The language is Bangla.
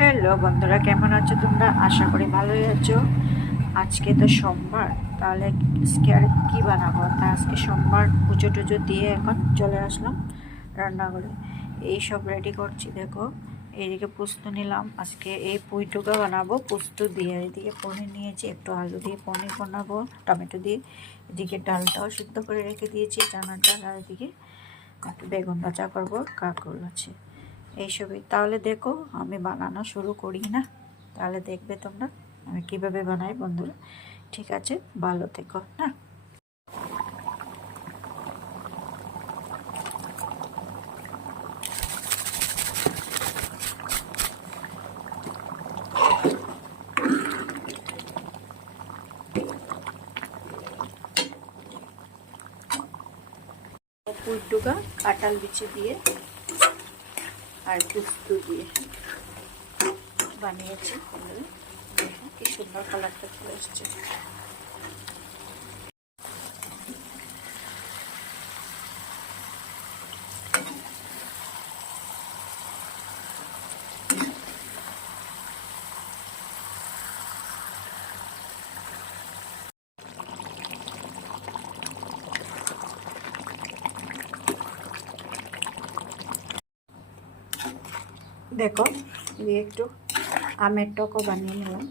হ্যালো বন্ধুরা, কেমন আছো তোমরা? আশা করি ভালোই আছো। আজকে তো সোমবার, তাহলে আজকে আর কী বানাবো? তা আজকে সোমবার পুজো টুজো দিয়ে এখন চলে আসলাম রান্নাঘরে। এইসব রেডি করছি। দেখো, এইদিকে পোস্ত নিলাম, আজকে এই পুঁইটুকা বানাবো পোস্ত দিয়ে। এদিকে পনির নিয়েছি, একটু আলু দিয়ে পনির বানাবো টমেটো দিয়ে। এদিকে ডালটাও সিদ্ধ করে রেখে দিয়েছি, চানার ডাল। আর এদিকে একটু বেগুন ভাজা করবো, কাঁকরোল আছে, এইসবই। তাহলে দেখো, আমি বানানো শুরু করি না? তাহলে দেখবে তোমরা আমি কিভাবে বানাই বন্ধুরা। ঠিক আছে, ভালো থেকো না। পুরটুকা কাঁঠাল বিচি দিয়ে আর পোস্ত দিয়ে বানিয়েছি বন্ধুরা। দেখো কি সুন্দর কালারটা চলে এসছে। দেখো, দিয়ে একটু আমের টকও বানিয়ে নিলাম।